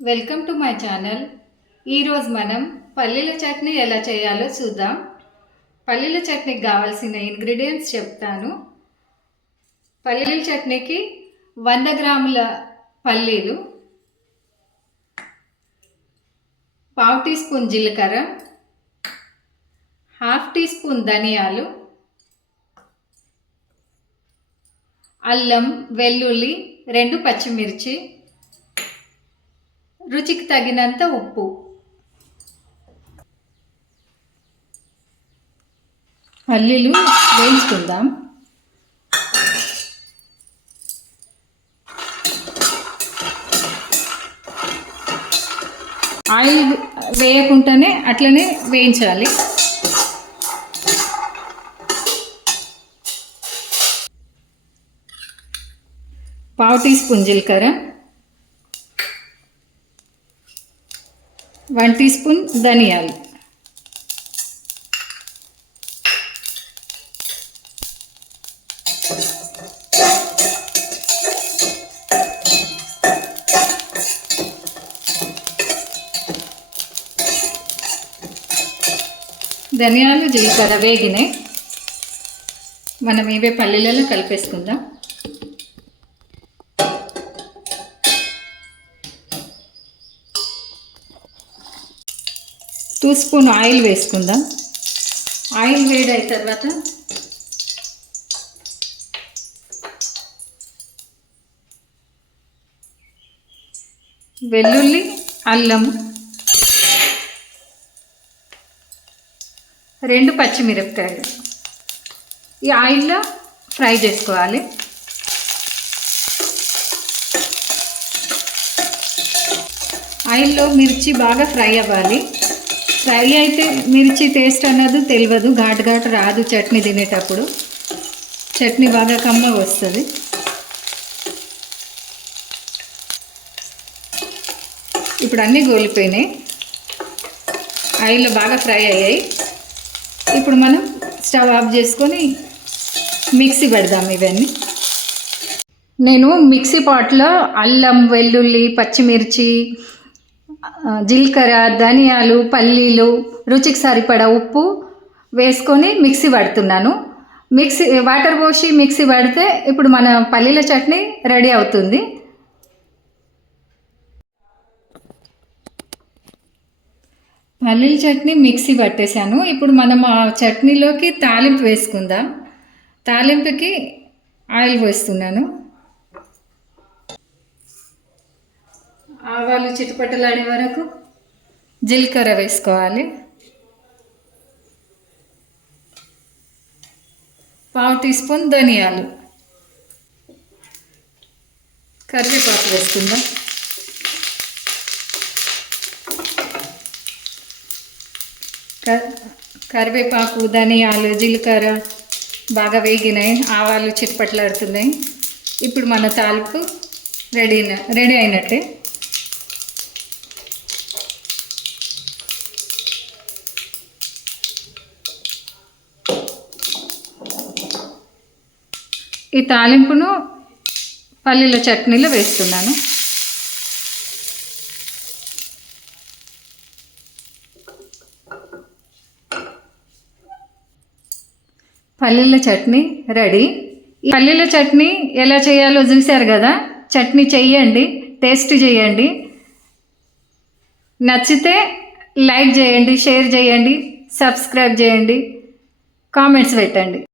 Welcome to my channel. ఈరోజు మనం పల్లీల చట్నీ ఎలా చేయాలో చూద్దాం. పల్లీల చట్నీకి కావాల్సిన ఇంగ్రీడియంట్స్ చెప్తాను. పల్లీల చట్నీకి 100 గ్రాముల పల్లీలు, 1/2 టీ స్పూన్ జీలకర్ర, 1/2 టీ స్పూన్ ధనియాలు, అల్లం, వెల్లుల్లి, 2 పచ్చిమిర్చి, రుచికి తగినంత ఉప్పు. పల్లీలు వేయించుకుందాం. ఆయిల్ వేయకుండానే అట్లనే వేయించాలి. పావు టీ స్పూన్ జీలకర్ర, 1 టీ స్పూన్ ధనియాలు, ధనియాలు జీలకర్ర వేగినాయి. మనం ఇవే పల్లీలలో కలిపేసుకుందాం. టూ స్పూన్ ఆయిల్ వేసుకుందాం. ఆయిల్ వేడైన తర్వాత వెల్లుల్లి, అల్లం, 2 పచ్చిమిరపకాయలు ఈ ఆయిల్లో ఫ్రై చేసుకోవాలి. ఆయిల్లో మిర్చి బాగా ఫ్రై అవ్వాలి. ఫ్రై అయితే మిర్చి టేస్ట్ అన్నది తెలియదు, ఘాటు ఘాటు రాదు. చట్నీ తినేటప్పుడు చట్నీ బాగా కమ్మగా వస్తుంది. ఇప్పుడు అన్నీ గోలిపోయినాయి, ఆయిల్లో బాగా ఫ్రై అయ్యాయి. ఇప్పుడు మనం స్టవ్ ఆఫ్ చేసుకొని మిక్సీ పెడదాం. ఇవన్నీ నేను మిక్సీ పాట్లో అల్లం, వెల్లుల్లి, పచ్చిమిర్చి, జీలకర్ర, ధనియాలు, పల్లీలు, రుచికి సరిపడా ఉప్పు వేసుకొని మిక్సీ పడుతున్నాను. వాటర్ పోసి మిక్సీ పడితే ఇప్పుడు మన పల్లీల చట్నీ రెడీ అవుతుంది. పల్లీల చట్నీ మిక్సీ పట్టేశాను. ఇప్పుడు మనం ఆ చట్నీలోకి తాలింపు వేసుకుందాం. తాలింపుకి ఆయిల్ పోస్తున్నాను. ఆవాలు చిటపటలాడే వరకు జీలకర్ర వేసుకోవాలి. 1/2 టీ స్పూన్ ధనియాలు, కరివేపాకు వేసుకుందాం. కరివేపాకు, ధనియాలు, జీలకర్ర బాగా వేగినాయి, ఆవాలు చిటపటలాడుతున్నాయి. ఇప్పుడు మన తాలింపు రెడీ అయినట్టే. ఈ తాలింపును పల్లీల చట్నీలో వేస్తున్నాను. పల్లీల చట్నీ రెడీ. ఈ పల్లీల చట్నీ ఎలా చేయాలో చూశారు కదా. చట్నీ చెయ్యండి, టేస్ట్ చేయండి. నచ్చితే లైక్ చేయండి, షేర్ చేయండి, సబ్స్క్రైబ్ చేయండి, కామెంట్స్ పెట్టండి.